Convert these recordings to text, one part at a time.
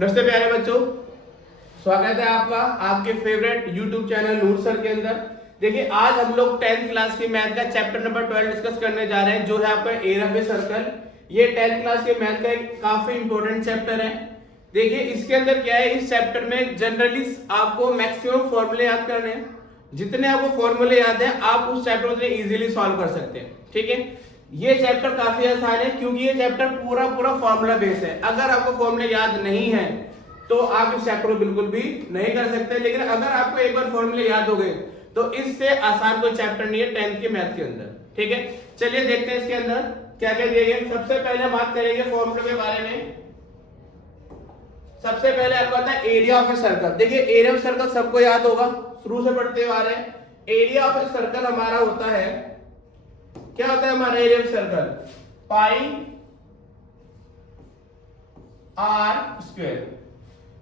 नमस्ते प्यारे बच्चों, स्वागत है आपका आपके फेवरेट YouTube चैनल नूर सर के अंदर। देखिए आज हम लोग 10th क्लास की मैथ का चैप्टर नंबर 12 डिस्कस करने जा रहे हैं, जो है आपका एरिया ऑफ ए सर्कल। ये 10th क्लास के मैथ का एक काफी इंपॉर्टेंट चैप्टर है। देखिए इसके अंदर क्या है, इस चैप्टर में जनरली आपको मैक्सिमम फॉर्मूले याद करने हैं। जितने आपको फॉर्मूले याद है आप उस चैप्टर को इजीली सॉल्व कर सकते हैं। ठीक है, ये चैप्टर काफी आसान है क्योंकि ये चैप्टर पूरा फॉर्मूला बेस है। अगर आपको फॉर्मूले याद नहीं है तो आप इस चैप्टर को बिल्कुल भी नहीं कर सकते, लेकिन अगर आपको एक बार फॉर्मूले याद हो गए तो इससे आसान कोई चैप्टर नहीं है 10th के मैथ के अंदर। ठीक है, चलिए देखते हैं इसके अंदर क्या क्या दिए गए। सबसे पहले बात करेंगे फॉर्मूले के बारे में। सबसे पहले आपको आता है एरिया ऑफ ए सर्कल। देखिए एरिया ऑफ सर्कल सबको याद होगा, शुरू से पढ़ते हुए आ रहे हैं। एरिया ऑफ ए सर्कल हमारा होता है, क्या होता है हमारा area of circle, pi r square.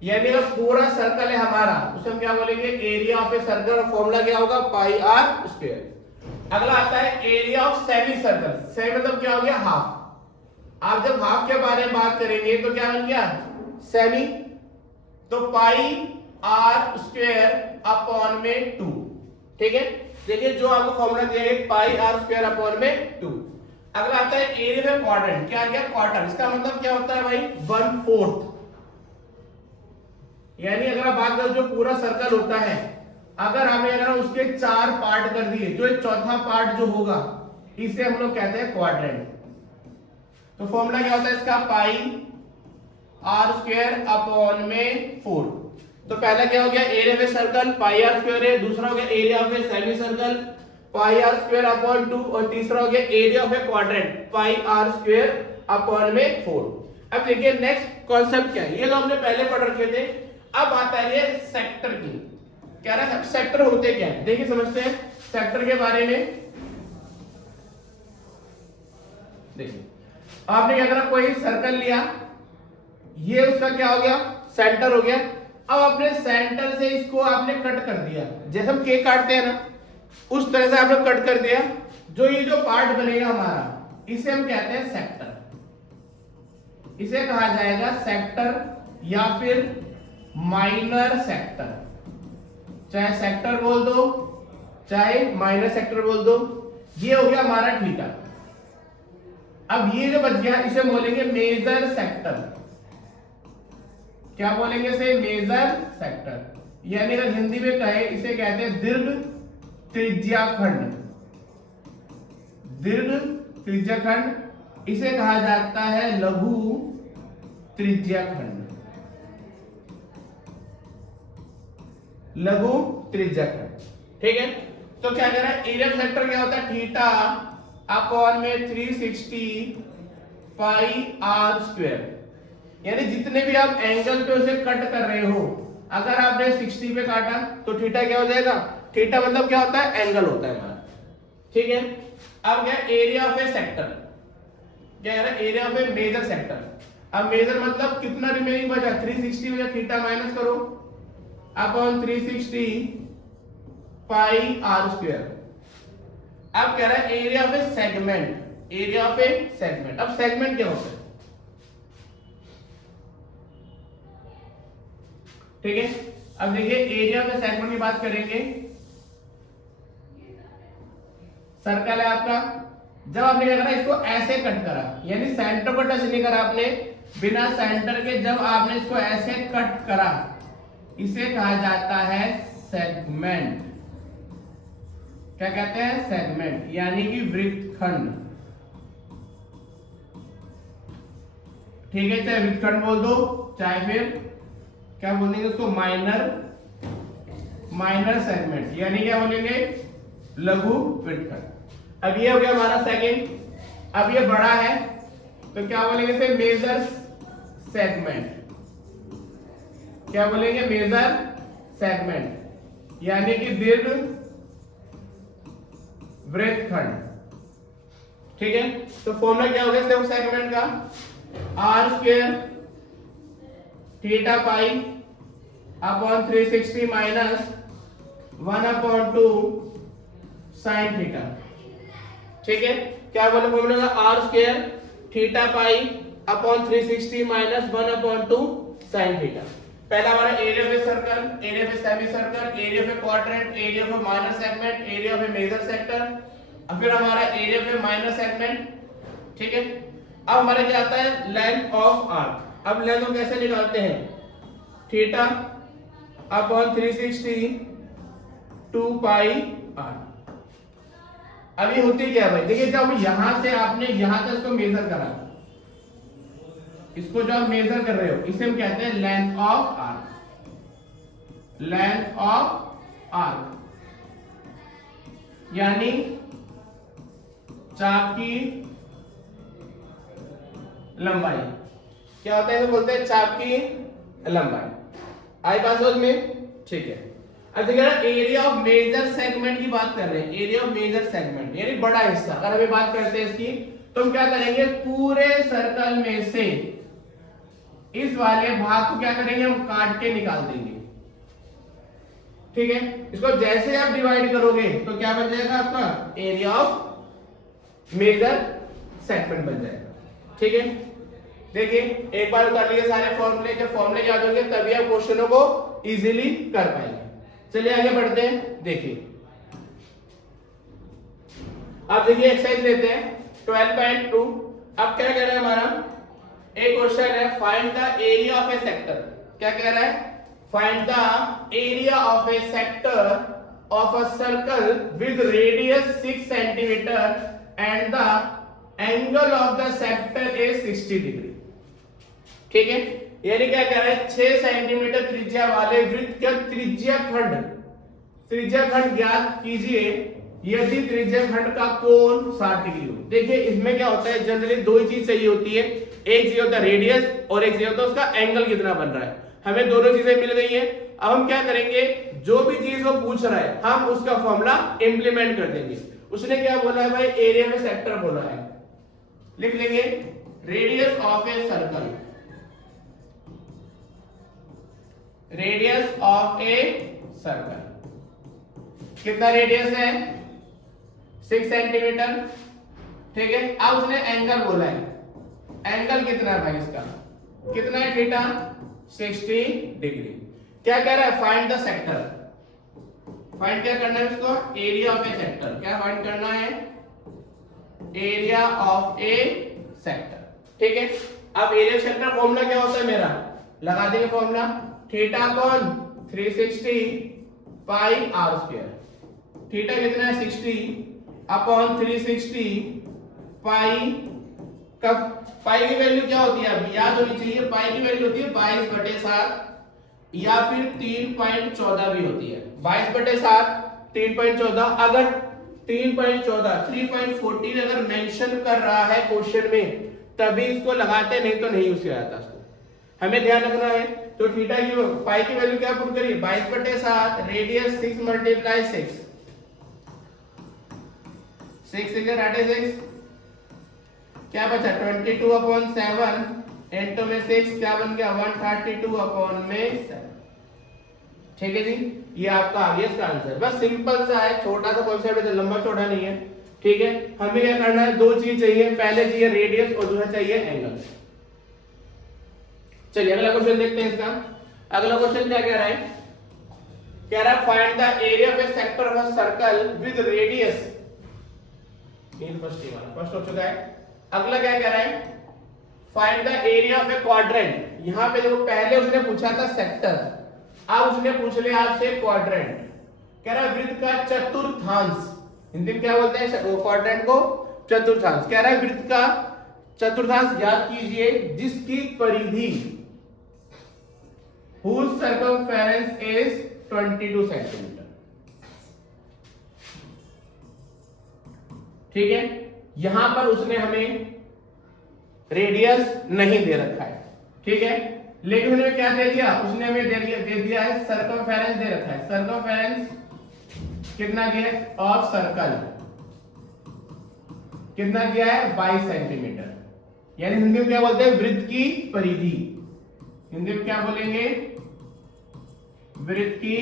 यानी अगर पूरा सर्कल है हमारा उसे हम क्या बोलेंगे, area of a circle. Formula क्या होगा, पाई आर स्क्वायर। अगला आता है area of semi circle. Semi मतलब क्या हो गया, हाफ। आप जब हाफ के बारे में बात करेंगे तो क्या बन गया, सेमी। तो पाई आर स्क्वायर अपॉन में 2। ठीक है, देखिए जो आपको फॉर्मूला दिया है पाई आर स्क्वायर अपॉन में 2। अगला आता है एरिया में क्वाड्रेंट। क्या गया, क्वार्टर। इसका मतलब क्या होता है भाई, 1/4। यानी अगर आप बात करें जो पूरा सर्कल होता है, अगर हमने अगर उसके 4 पार्ट कर दिए, जो एक चौथा पार्ट जो होगा इसे हम लोग कहते हैं क्वाड्रेंट। तो फॉर्मूला क्या होता है इसका, पाई आर स्क्वायर अपॉन में 4। तो पहला क्या हो गया, area of a circle pi r square है। दूसरा हो गया area of a semi circle pi r square upon 2। और तीसरा हो गया area of a quadrant pi r square upon में 4। अब देखिए नेक्स्ट कॉन्सेप्ट क्या है, ये तो हमने पहले पढ़ रखे थे। अब आता है ये सेक्टर की। कह रहा है सेक्टर होते क्या है, देखिए समझते हैं सेक्टर के बारे में। देखिए आपने क्या करा, कोई सर्कल लिया, ये उसका क्या हो गया, सेंटर हो गया। अब अपने सेंटर से इसको आपने कट कर दिया, जैसे हम केक काटते हैं ना उस तरह से आपने कट कर दिया। जो ये जो पार्ट बनेगा हमारा इसे हम कहते हैं सेक्टर। इसे कहा जाएगा सेक्टर या फिर माइनर सेक्टर। चाहे सेक्टर बोल दो चाहे माइनर सेक्टर बोल दो। ये हो गया हमारा थीटा। अब ये जो बच गया इसे बोलेंगे मेजर सेक्टर। क्या बोलेंगे इसे, मेजर सेक्टर। यानी अगर हिंदी में कहे इसे कहते हैं दीर्घ त्रिज्याखंड। दीर्घ त्रिज्याखंड इसे कहा जाता है लघु त्रिज्याखंड। लघु त्रिज्याखंड। ठीक है, तो क्या कह रहा है, एरिया ऑफ सेक्टर क्या होता है, थीटा अपॉन में 360 पाई आर स्क्वायर। यानी जितने भी आप एंगल पे उसे कट कर रहे हो, अगर आपने 60 पे काटा तो थीटा क्या हो जाएगा, थीटा मतलब क्या होता है, एंगल होता है हमारा। ठीक है, अब क्या एरिया ऑफ ए सेक्टर, क्या कह रहा है, area of a major sector. अब मेजर मतलब कितना रिमेनिंग बचा, 360 में थीटा माइनस करो अपॉन 360 पाई आर स्क्वायर। अब कह रहा है area of a segment. Area of a segment, अब सेगमेंट क्या होता है, ठीक है। अब देखिए एरिया ऑफ ए सेगमेंट की बात करेंगे। सर्कल है आपका, जब आपने क्या करा, इसको ऐसे कट करा, यानी सेंटर को टच नहीं करा आपने, बिना सेंटर के जब आपने इसको ऐसे कट करा इसे कहा जाता है सेगमेंट। क्या कहते हैं, सेगमेंट, यानी कि वृत्तखंड। ठीक है, चाहे वृत्तखंड बोल दो चाहे फिर क्या बोलेंगे उसको, माइनर सेगमेंट, यानी क्या बोलेंगे, लघु वृत्तखंड। अब ये हो गया हमारा सेकंड। अब ये बड़ा है तो क्या बोलेंगे इसे, मेजर सेगमेंट। क्या बोलेंगे, मेजर सेगमेंट, यानी कि दीर्घ वृत्तखंड। ठीक है, तो फॉर्मूला क्या हो गया सेगमेंट का, r square theta pi upon 360 minus 1/2 sine theta. ठीक है, क्या बोले formula, r square theta pi upon 360 minus 1/2 sine theta. पहला हमारा area of a circle, area of a semi circle, area of a quadrant, area of a minor segment, area of a major sector, और फिर हमारा area of a minor segment. ठीक है, अब हमारे क्या आता है लेंथ ऑफ आर्क। अब लेंथ को कैसे निकालते हैं, थीटा अपॉन 360 2 पाई आर। अब ये होती क्या है भाई, देखिए जब यहां से आपने यहां तक इसको मेजर करा, इसको जो आप मेजर कर रहे हो इसे हम कहते हैं length of arc, length of arc, यानी चाप की लंबाई। क्या होता है, इसे बोलते हैं चाप की लंबाई। आई बात समझ में? ठीक है। अब देखिए एरिया ऑफ मेजर सेगमेंट की बात कर रहे हैं, एरिया ऑफ मेजर सेगमेंट यानी बड़ा हिस्सा। अगर हमें बात करते हैं इसकी, तो हम क्या करेंगे, पूरे सर्कल में से इस वाले भाग को क्या करेंगे, हम काट के निकाल देंगे। ठीक है, इसको जैसे आप डिवाइड करोगे तो क्या बन जाएगा आपका एरिया ऑफ मेजर सेगमेंट बन जाएगा। ठीक है, देखिए एक बार उतार लीजिए सारे फॉर्मूले, जब फॉर्मूले याद होंगे तभी आप क्वेश्चनों को इजीली कर पाएंगे। चलिए आगे बढ़ते हैं। देखिए अब देखिए एक्सरसाइज लेते हैं 12.2। अब क्या कह रहा है हमारा, एक क्वेश्चन है find the area of A sector. क्या कह रहा है, find the area of A sector of a circle with radius 6 centimetre and the angle of the sector is 60 degree. ठीक है, यानी क्या कह रहा है, 6 सेंटीमीटर त्रिज्या वाले वृत्त का त्रिज्या खंड ज्ञात कीजिए यदि त्रिज्या खंड का कोण 60 डिग्री हो। देखिए इसमें क्या होता है, जनरली दो ही चीज चाहिए होती है, एक चीज होता है रेडियस और एक चीज होता है उसका एंगल कितना बन रहा है। हमें दोनों चीजें मिल गई है। अब हम क्या करेंगे, जो भी चीज वो पूछ रहा है हम उसका फॉर्मूला इंप्लीमेंट कर देंगे। उसने क्या बोला है भाई, एरिया में सेक्टर बोला है, लिख लेंगे radius of a circle, radius of a circle कितना रेडियस है 6 सेंटीमीटर। ठीक है, अब उसने एंगल बोला है, एंगल कितना है भाई इसका, कितना है थीटा 60 डिग्री। क्या कह रहा है, फाइंड द सेक्टर। फाइंड क्या करना है इसको, एरिया ऑफ ए सेक्टर। क्या फाइंड करना है, एरिया ऑफ ए सेक्टर। ठीक है, अब एरिया सेक्टर फॉर्मूला क्या होता है मेरा, लगा देंगे formula, theta upon 360 pi r square. Theta कितना है 60 अपॉन 360 पाई। कब पाई की वैल्यू क्या होती है, अब याद होनी चाहिए, पाई की वैल्यू होती है 22/7 या फिर 3.14 भी होती है। 22/7 3.14, अगर 3.14 3.14 अगर मेंशन कर रहा है क्वेश्चन में तभी इसको लगाते, नहीं तो नहीं यूज किया जाता इसको, हमें ध्यान रखना है। तो थीटा की पाई की वैल्यू क्या पुट करिए, 22/7 रेडियस 6 मल्टीप्लाई 6 क्या बचा 22/7 इंटू में 6 क्या बन गया 132/7। ठीक है जी, ये आपका आ गया इसका आंसर। बस सिंपल सा है, छोटा सा कॉन्सेप्ट है, लंबा चौड़ा नहीं है। ठीक है, हमें क्या करना है, दो चीज चाहिए, पहले चाहिए रेडियस और दूसरा चाहिए एंगल। चलिए अगला क्वेश्चन देखते हैं इसका। अगला क्वेश्चन क्या कह रहा है, कह रहा है find the area of A sector of a circle with radius. First हो चुका है। अगला क्या कह रहा है, find the area of a quadrant. यहां पे देखो पहले उसने पूछा था सेक्टर, अब उसने पूछ लिया आपसे क्वाड्रेंट। कह रहा है वृत्त का चतुर्थांश, हिंदी में क्या बोलते हैं क्वाड्रेंट को, चतुर्थांश। कह रहा है वृत्त का चतुर्थांश ज्ञात कीजिए जिसकी परिधि whose circumference is 22 सेंटीमीटर। ठीक है, यहां पर उसने हमें रेडियस नहीं दे रखा है। ठीक है, लेकिन उसने क्या दे दिया, उसने हमें दे दिया है सर्कमफेरेंस दे रखा है। सर्कमफेरेंस कितना दिया है ऑफ सर्कल, कितना दिया है 22 सेंटीमीटर। यानी हिंदी में क्या बोलते हैं, वृत्त की परिधि। हिंदी में क्या बोलेंगे, वृत्त की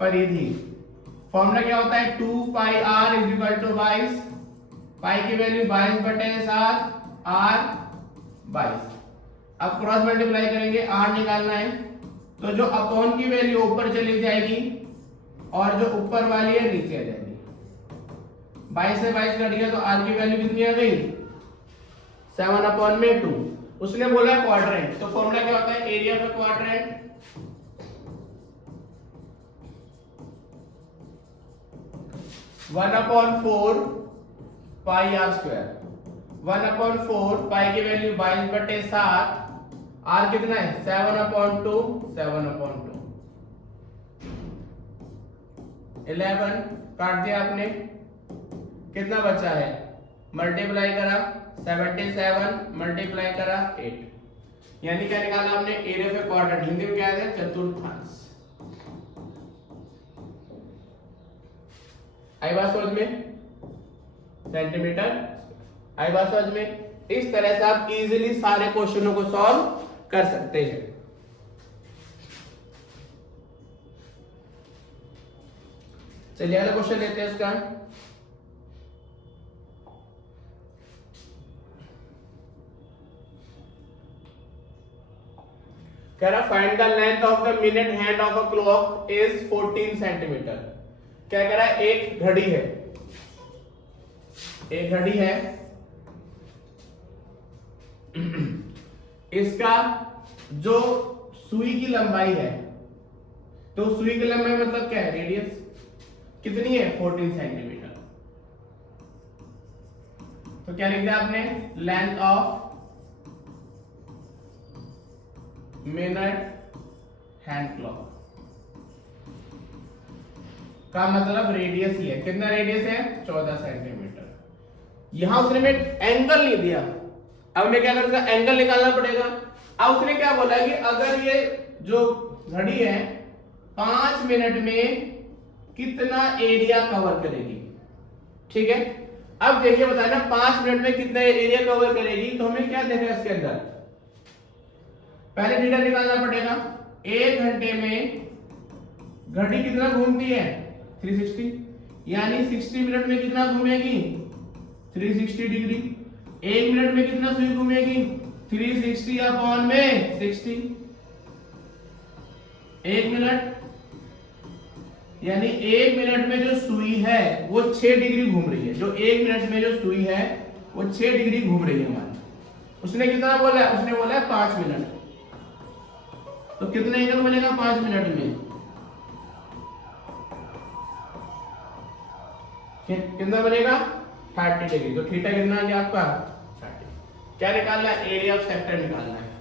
परिधि। फॉर्मूला क्या होता है 2 pi are is equal to 22, पाई की वैल्यू 22/7 आर 22। अब क्रॉस मल्टीप्लाई करेंगे, आर निकालना है, तो जो अपॉन की वैल्यू ऊपर चली जाएगी और जो ऊपर वाली है नीचे आ जाएगी। 22 से 22 कट गया तो आर की वैल्यू कितनी आ गई 7/2। उसने बोला क्वाड्रेंट, तो फॉर्मूला क्या होता है एरिया का quadrant, one upon four pi r square. 1/4 pi की वैल्यू 22/7, आर कितना है 7/2, 7/2 11 काट दिया आपने, कितना बचा है मल्टीप्लाई करा 77 मल्टीप्लाई करा 8, यानी क्या निकाला आपने एरिया ऑफ क्वाड्रेंट, हिंदी में क्या है चतुर्थांश। आई बात समझ में, सेंटीमीटर, आई बात समझ में। इस तरह से आप इजीली सारे क्वेश्चनों को सॉल्व कर सकते हैं। चलिए अगला क्वेश्चन लेते हैं उसका। कह रहा find the length of the minute hand of a clock is 14 centimetre. क्या कह रहा है एक घड़ी है, एक घड़ी है, इसका जो सुई की लंबाई है, तो सुई की लंबाई मतलब क्या है रेडियस, कितनी है 14 सेंटीमीटर। तो क्या लिख दिया आपने length of minute hand clock का मतलब रेडियस ही है, कितना रेडियस है 14 सेंटीमीटर। यहां उसने में एंगल नहीं दिया, अब मैं क्या करूंगा एंगल निकालना पड़ेगा। अब उसने क्या बोला कि अगर ये जो घड़ी है 5 मिनट में कितना एरिया कवर करेगी, ठीक है। अब देखिए बताना 5 मिनट में कितना एरिया कवर करेगी, तो हमें क्या देखना इसके अंदर पहले थीटा निकालना पड़ेगा। 1 घंटे में घड़ी कितना घूमती है 360, यानी 60 मिनट में कितना घूमेगी 360 डिग्री। 1 मिनट में कितना सुई घूमेगी 360 अपॉन में 60, 1 मिनट, यानी 1 मिनट में जो सुई है वो 6 डिग्री घूम रही है। जो 1 मिनट में जो सुई है वो 6 डिग्री घूम रही है हमारी। उसने कितना बोला है, उसने बोला है 5 मिनट, तो कितना एंगल बनेगा 5 मिनट में, कितना बनेगा 30 डिग्री। तो थीटा कितना आ गया आपका 30। क्या निकालना है एरिया ऑफ सेक्टर निकालना है।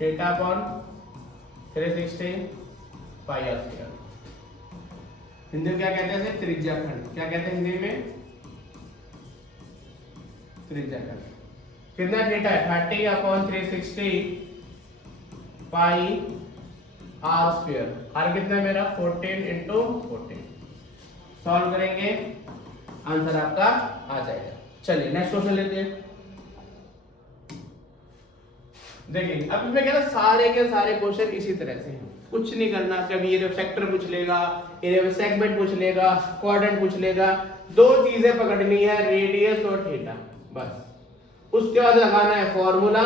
Theta upon 360 pi r square. Hindi में क्या कहते हैं त्रिज्या खंड, क्या कहते हैं हिंदी में त्रिज्या खंड। कितना थीटा है 30 upon 360 pi r square. R कितना है मेरा 14 इंटू 14। सॉल्व करेंगे आंसर आपका आ जाएगा। चलिए नेक्स्ट क्वेश्चन लेते हैं। देखिए अब इसमें क्या सारे के सारे क्वेश्चन इसी तरह से हैं, कुछ नहीं करना। कभी एरिया ऑफ सेक्टर पूछ लेगा, एरिया ऑफ सेगमेंट पूछ लेगा, क्वाड्रेंट पूछ लेगा। दो चीजें पकड़नी है रेडियस और थीटा, बस। उसके बाद लगाना है फॉर्मूला,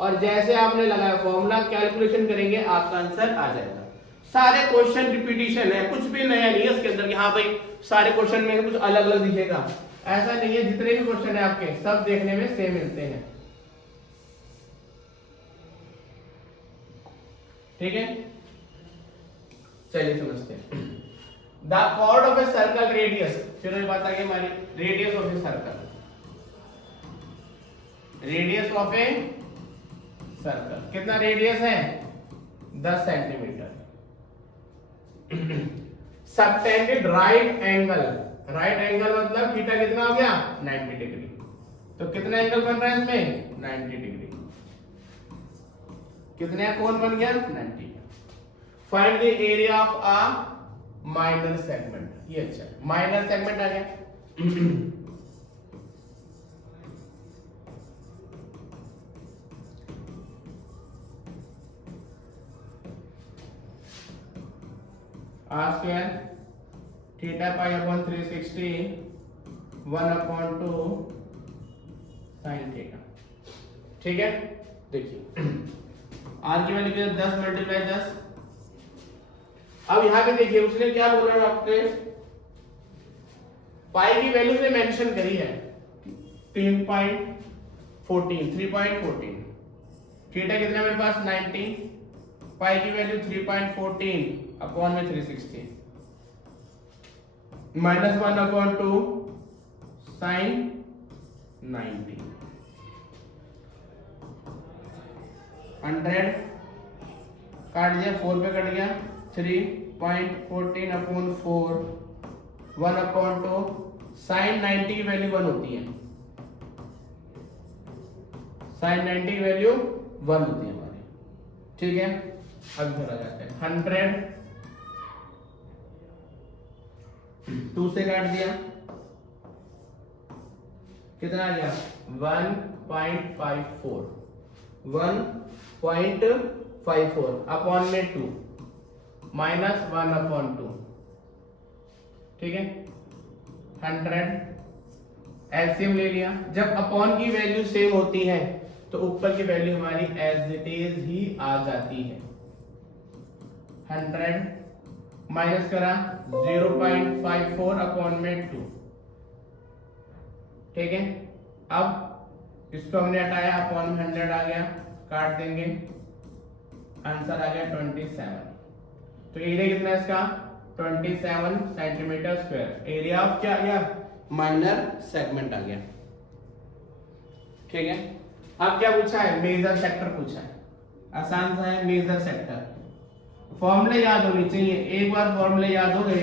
और जैसे आपने लगाया फॉर्मूला कैलकुलेशन करेंगे आपका आंसर आ जाएगा। सारे क्वेश्चन रिपीटिशन है, कुछ भी नया नहीं है इसके अंदर कि हाँ भाई सारे क्वेश्चन में कुछ अलग अलग दिखेगा, ऐसा नहीं है। जितने भी क्वेश्चन है आपके सब देखने में सेम मिलते हैं, ठीक है। चलिए समझते हैं। The chord of a circle radius, फिर ये बात आ गई हमारी radius of a circle. Radius of a circle कितना रेडियस है 10 centimetre. Subtended right angle, right angle मतलब थीटा कितना हो गया 90 डिग्री। तो कितना एंगल बन रहा है इसमें 90 डिग्री। कितने कोण बन गया 90। Find the area of a minor segment, ये अच्छा माइनर सेगमेंट आ गया। R square theta pi upon 360 1/2 sin theta. ठीक है, देखिए आर की वैल्यू 10 × 10। अब यहाँ पे देखिए उसने क्या बोला आपके, पाई की वैल्यू से मेंशन करी है 3.14 थीटा कितना मेरे पास 90, पाई की वैल्यू 3.14 अपॉन में 360 -1/2 sin 90 100 काट दिया, 4 पे कट गया, 3.14 अपॉन 4 1/2 sin 90 की वैल्यू 1 होती है, sin 90 की वैल्यू 1 होती है हमारी। ठीक है, अब इधर आ जाते हैं 100 2 से काट दिया, कितना आ गया 1.54 अपॉन में 2 -1/2। ठीक है, 100 एलसीएम ले लिया। जब अपॉन की वैल्यू सेम होती है तो ऊपर की वैल्यू हमारी एज इट इज ही आ जाती है। 100 माइनस करा 0.54 अपॉन में 2। ठीक है, अब इसको हमने हटाया, अपॉन में 100 आ गया, काट देंगे, आंसर आ गया 27। तो एरिया कितना है इसका 27 सेंटीमीटर स्क्वायर। एरिया ऑफ क्या आ गया, माइनर सेगमेंट आ गया। ठीक है, अब क्या पूछा है, मेजर सेक्टर पूछा है, आसान सा है मेजर सेक्टर। फॉर्मूले याद होनी चाहिए, एक बार फॉर्मूले याद हो गए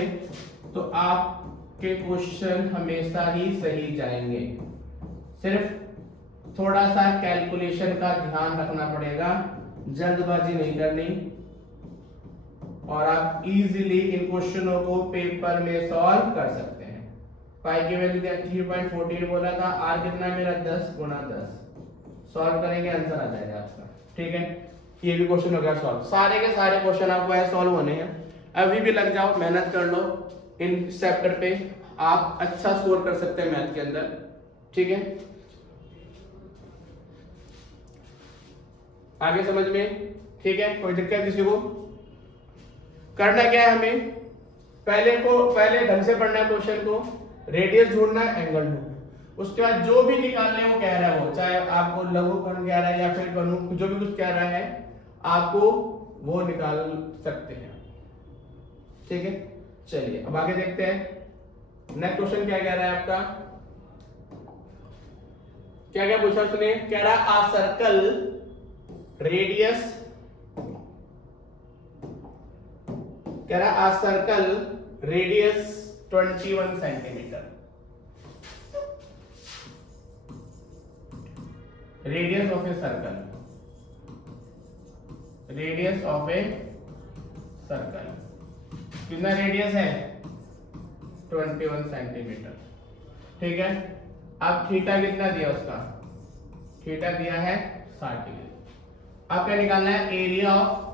तो आपके क्वेश्चन हमेशा ही सही जाएंगे। सिर्फ थोड़ा सा कैलकुलेशन का ध्यान रखना पड़ेगा, जल्दबाजी नहीं करनी, और आप इजीली इन क्वेश्चनों को पेपर में सॉल्व कर सकते हैं। पाई की वैल्यू 3.14 बोला था, आर कितना मेरा 10 × 10, सॉल्व करेंगे आंसर आ जाएगा आपका। ठीक है, ये भी क्वेश्चन हो गया सॉल्व। सारे के सारे क्वेश्चन आपको ऐसे सॉल्व होने हैं, अभी भी लग जाओ, मेहनत कर लो इन चैप्टर पे, आप अच्छा स्कोर कर सकते हैं मैथ के अंदर। ठीक है, आगे समझ में? ठीक है, कोई दिक्कत किसी को? करना क्या है हमें, पहले ढंग से पढ़ना है क्वेश्चन को, रेडियस ढूंढना है, एंगल ढूंढना है, उसके बाद जो भी निकालने वो कह रहा है, वो चाहे आपको लघुकरण कह रहा है या फिर घन, जो भी कुछ कह रहा है आपको वो निकाल सकते हैं। ठीक है, चलिए अब आगे देखते हैं। नेक्स्ट क्वेश्चन क्या कह रहा है आपका, क्या क्या पूछा उसने, कह रहा है आ सर्कल रेडियस, कह रहा है a circle radius 21 centimetre, radius of a circle, radius of a circle कितना रेडियस है 21 सेंटीमीटर। ठीक है, अब थीटा कितना दिया उसका, थीटा दिया है 60 डिग्री। अब क्या निकालना है, एरिया ऑफ,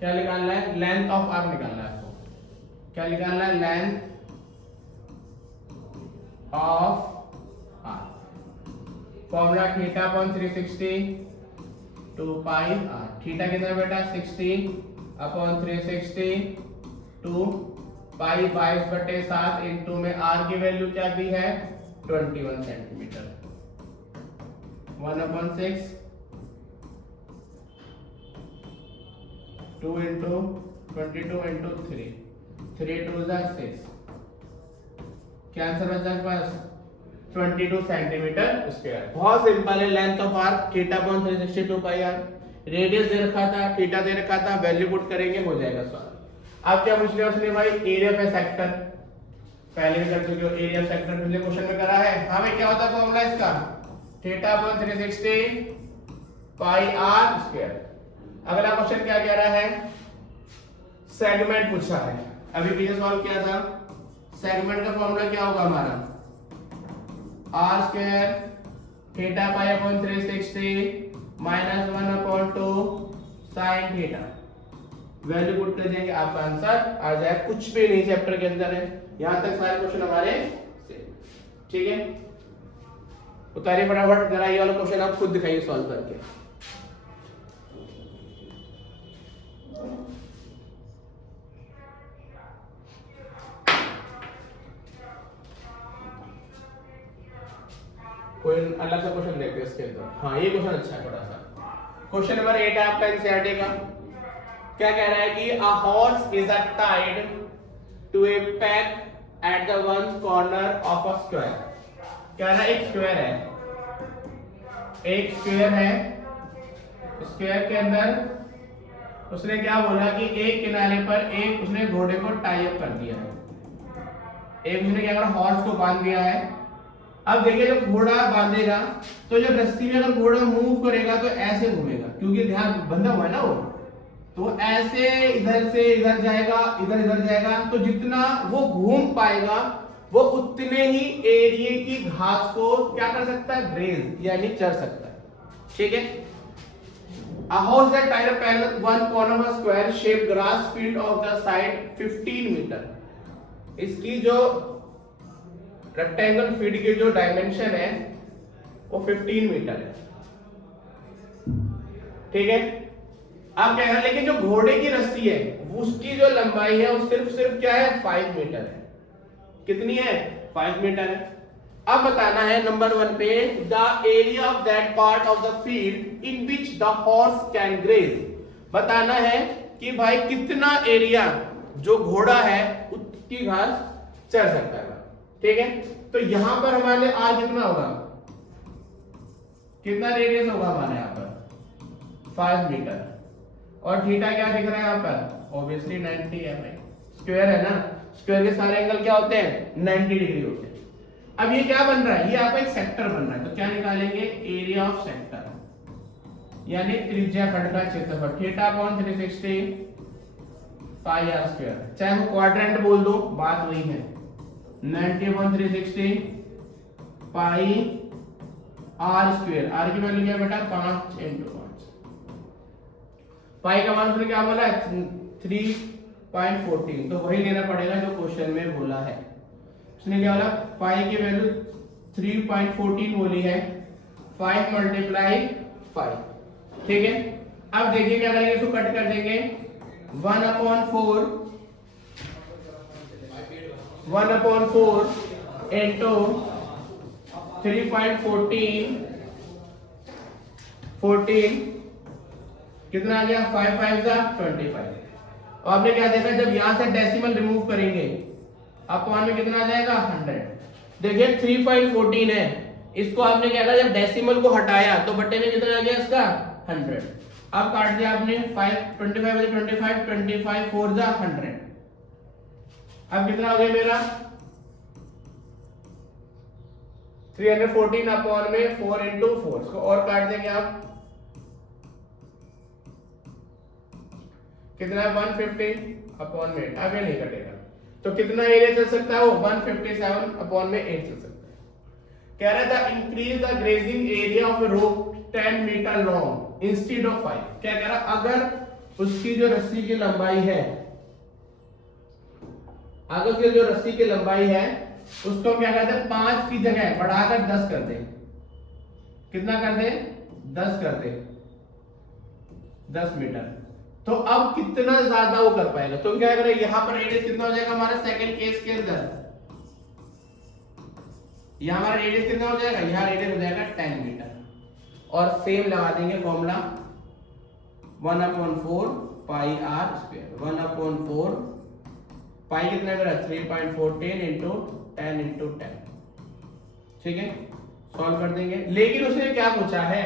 क्या निकालना है, लेंथ ऑफ आर्क निकालना है आपको। क्या निकालना है, length of arc, formula theta upon 360 2 pi r. Theta कितना बेटा 60 अपॉन 360 2 पाई 22/7 इंटू में आर की वैल्यू क्या दी है 21 सेंटीमीटर, 1/6 2 इंटू 22 इंटू 3 3 2 6। क्या आंसर बचा आपके पास 22 सेंटीमीटर स्क्वायर। बहुत सिंपल है, length of arc theta upon 362 pi r, radius दे रखा था, थीटा दे रखा था, वैल्यू पुट करेंगे हो जाएगा सॉल्व। अब क्या पूछ लिया उसने भाई, एरिया ऑफ ए सेक्टर, पहले भी कर चुके हो, एरिया ऑफ सेक्टर पिछले क्वेश्चन में करा है। हाँ भाई, क्या होता है फॉर्मूला इसका, theta upon 360 pi r square. अगला क्वेश्चन क्या कह रहा है, सेगमेंट पूछा है, अभी पीछे सॉल्व किया था। सेगमेंट का फॉर्मूला क्या होगा हमारा, r square theta pi upon 360 -1/2 sine theta, value put कर देंगे आपका आंसर आ जाए। कुछ भी नहीं चैप्टर के अंदर है, यहां तक सारे क्वेश्चन हमारे ठीक है, उतारिए फटाफट जरा, ये वाला क्वेश्चन आप खुद दिखाइए सॉल्व करके। कोई अलग सा क्वेश्चन देखते हैं इसके अंदर। हाँ ये क्वेश्चन अच्छा है थोड़ा सा। क्वेश्चन नंबर 8 है आपका एनसीईआरटी का। क्या कह रहा है कि a horse is tied to a peg at the one corner of a square. कह रहा है एक स्क्वायर है, एक स्क्वायर है, स्क्वायर के अंदर उसने क्या बोला कि एक किनारे पर एक उसने घोड़े को टाई अप कर दिया है, एक उसने क्या करा हॉर्स को बांध दिया है। अब देखिए जब घोड़ा बांधेगा तो जब रस्सी में अगर घोड़ा मूव करेगा तो ऐसे घूमेगा, क्योंकि ध्यान बंधा हुआ है ना वो, तो ऐसे इधर से इधर जाएगा, इधर इधर जाएगा, तो जितना वो घूम पाएगा वो उतने ही एरिया की घास को क्या कर सकता है, ग्रेज यानी चर सकता है। ठीक है, a horse that tied up parallel one corner of a square shaped grass field of the side 15 metre. इसकी जो रेक्टेंगल फील्ड की जो डायमेंशन है वो 15 मीटर है। ठीक है, अब क्या है, लेकिन जो घोड़े की रस्सी है उसकी जो लंबाई है वो सिर्फ क्या है, 5 मीटर है। कितनी है, 5 मीटर है। अब बताना है नंबर 1 पे, the area of that part of the field in which the horse can graze. बताना है कि भाई कितना एरिया जो घोड़ा है उसकी घास चर सकता है। ठीक है, तो यहां पर हमारे आर कितना होगा, कितना रेडियस होगा हमारे यहाँ पर 5 मीटर, और थीटा क्या दिख रहा है यहाँ पर, ऑब्वियसली 90 है भाई, स्क्वायर है ना, स्क्वायर के सारे एंगल क्या होते हैं, 90 डिग्री होते हैं। अब ये क्या बन रहा है, ये आपका एक सेक्टर बन रहा है, तो क्या निकालेंगे, एरिया ऑफ सेक्टर यानी त्रिज्या खंड का क्षेत्रफल, theta upon 360 pi r square, चाहे वो क्वाड्रेंट बोल दो बात वही है, 90 अपॉन 360 पाई आर स्क्वायर, आर की वैल्यू क्या है बेटा 5 × 5, पाई का मान क्या बोला है 3.14, तो वही लेना पड़ेगा जो क्वेश्चन में बोला है। उसने क्या बोला, पाई की वैल्यू 3.14 बोली है, 5 × 5। ठीक है, अब देखिए क्या करेंगे, इसको कट कर देंगे, 1/4 इंटू 3.14 14 कितना आ गया, 5 5 25। और आपने क्या देखा, जब यहां से डेसिमल रिमूव करेंगे अपॉन में कितना आ जाएगा 100। देखिए 3.14 है, इसको आपने क्या करा, जब डेसिमल को हटाया तो बट्टे में कितना आ गया इसका 100। अब काट दिया आपने 5 25 25 25 4 जा 100। अब कितना हो गया मेरा 314 अपॉन में 4 × 4, इसको और काट देंगे आप, कितना है 150 अपॉन में 8। अब ये नहीं कटेगा, तो कितना एरिया चल सकता है वो 157 अपॉन में 8 चल सकता है। कह रहा था increase the grazing area of rope 10 metre long instead of 5। क्या कह रहा, अगर उसकी जो रस्सी की लंबाई है, अगर उसकी जो रस्सी की लंबाई है उसको क्या कहते हैं 5 की जगह बढ़ाकर 10 कर दे। कितना कर दे, 10 कर दे, 10 मीटर। तो अब कितना ज्यादा वो कर पाएगा, तो क्या करें, यहां पर रेडियस कितना हो जाएगा हमारा सेकंड केस के अंदर, यहां हमारा रेडियस कितना हो जाएगा, यहां रेडियस हो जाएगा 10 मीटर। और सेम लगा देंगे फॉर्मूला 1/4 पाई आर स्क्वायर, 1/4 पाई कितना मेरा 3.14 इंटू 10 × 10। ठीक है, सॉल्व कर देंगे। लेकिन उसने क्या पूछा है,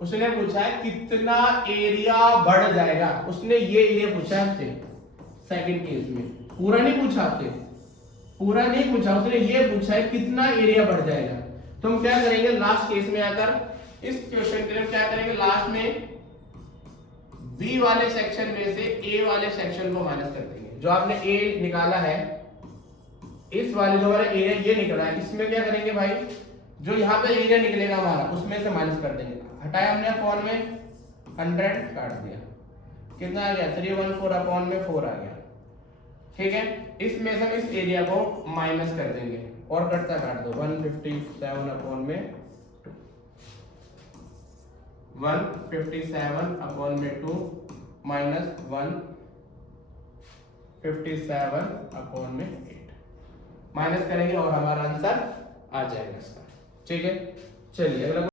उसने पूछा है कितना एरिया बढ़ जाएगा, उसने ये एरिया पूछा आपसे सेकंड केस में, पूरा नहीं पूछा आपसे, पूरा नहीं पूछा, उसने ये पूछा है कितना एरिया बढ़ जाएगा। तो हम क्या करेंगे, लास्ट केस में आकर इस क्वेश्चन के लिए क्या करेंगे, लास्ट में बी वाले सेक्शन में से ए वाले सेक्शन को माइनस कर देंगे। जो आपने ए निकाला है, इस वाले जो हमारा एरिया ये निकला है, इसमें क्या करेंगे भाई, जो यहाँ पे एरिया निकलेगा हमारा उसमें से माइनस कर देंगे। हटाया हमने अपॉन में 100 काट दिया, कितना आ गया 314 अपॉन में 4 आ गया। ठीक है, इसमें से हम इस एरिया को माइनस कर देंगे, और कटता काट दो 157 अपॉन में 157 अपॉन में 2 माइनस 157 अपॉन में 8 माइनस करेंगे और हमारा आंसर आ जाएगा इसका। ठीक है, चलिए अगला